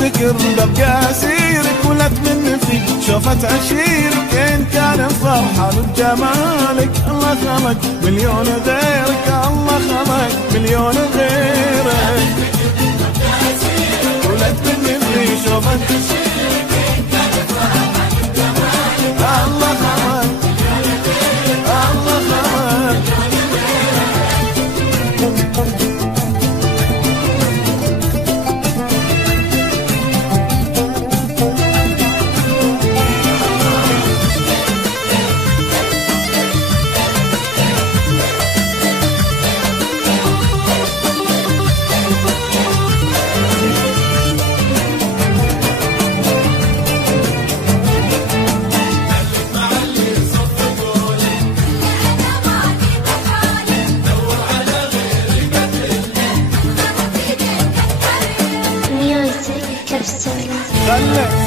افتكر ببقى اسيرك ولا تمن في شوفة عشيرك. ان كان فرحان بجمالك الله خلق مليون غيرك، الله خلق مليون غيرك. ولا تمن في شوفة عشيرك ان كان فرحان بجمالك الله خلق الله خلق.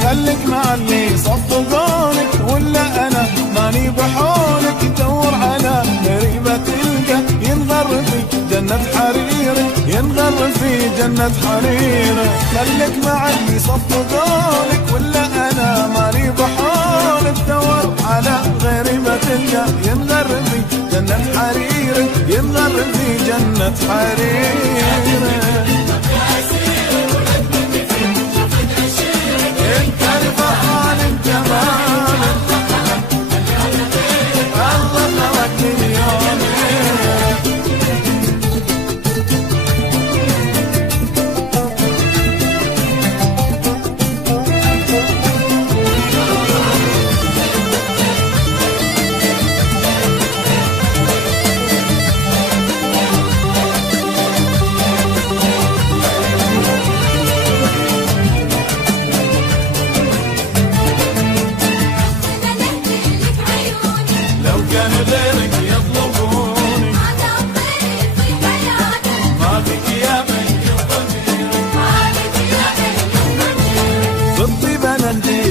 خليك مع اللي صفقونك ولا انا ماني بحولك. دور على غريبة تلقى ينغر في جنة حريرك، ينغر في جنة حريرك. خليك مع اللي صفقونك ولا انا ماني بحولك. دور على غريبة تلقى ينغر في جنة حريرك، ينغر في جنة حريرك.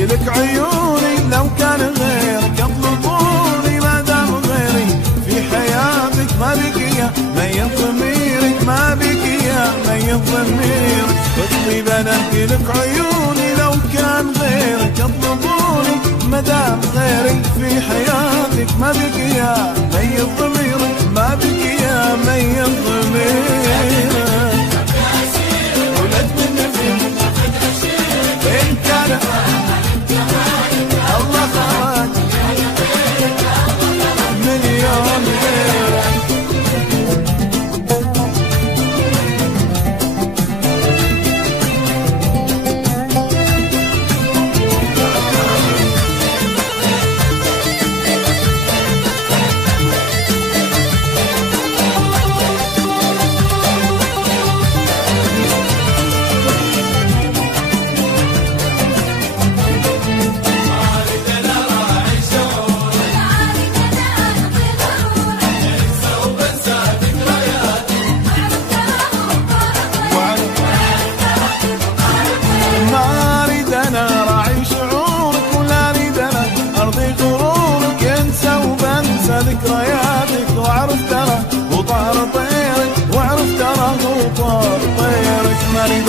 لك عيوني لو كان غيرك يطلبوني، ما دام غيري في حياتك ما بقي ميت ضميرك، ما بقي ميت ضميرك. بالطيب انا لك عيوني لو كان غيرك يطلبوني، ما دام غيري في حياتك ما بقي ميت ضميرك، ما بقي ميت ضميرك. ولد من نفسك ان كان الله خلق مليون غيرك. ذكرياتك واعرف ترى وطار طيرك، واعرف ترى وطار طيرك. ما اريد